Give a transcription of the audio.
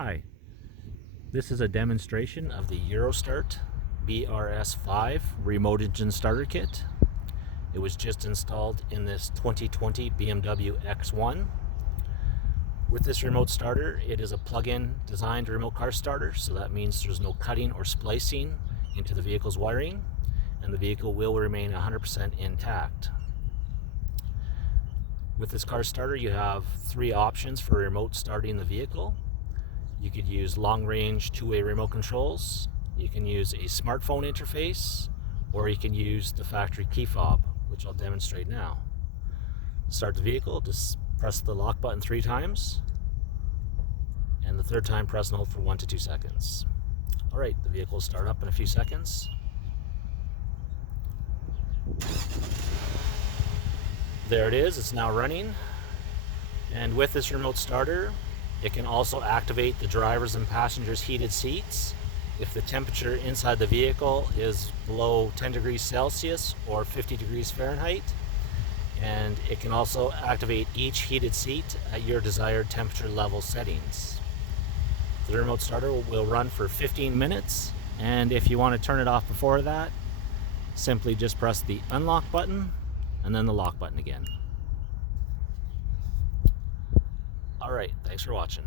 Hi, this is a demonstration of the Eurostart BRS5 remote engine starter kit. It was just installed in this 2020 BMW X1. With this remote starter, it is a plug-in designed remote car starter, so that means there's no cutting or splicing into the vehicle's wiring, and the vehicle will remain 100% intact. With this car starter, you have three options for remote starting the vehicle. You could use long-range two-way remote controls, you can use a smartphone interface, or you can use the factory key fob, which I'll demonstrate now. To start the vehicle, just press the lock button 3 times, and the third time press and hold for 1 to 2 seconds. Alright, the vehicle will start up in a few seconds. There it is, it's now running. And with this remote starter, it can also activate the driver's and passenger's heated seats if the temperature inside the vehicle is below 10 degrees Celsius or 50 degrees Fahrenheit. And it can also activate each heated seat at your desired temperature level settings. The remote starter will run for 15 minutes, and if you want to turn it off before that, simply just press the unlock button and then the lock button again. Alright, thanks for watching.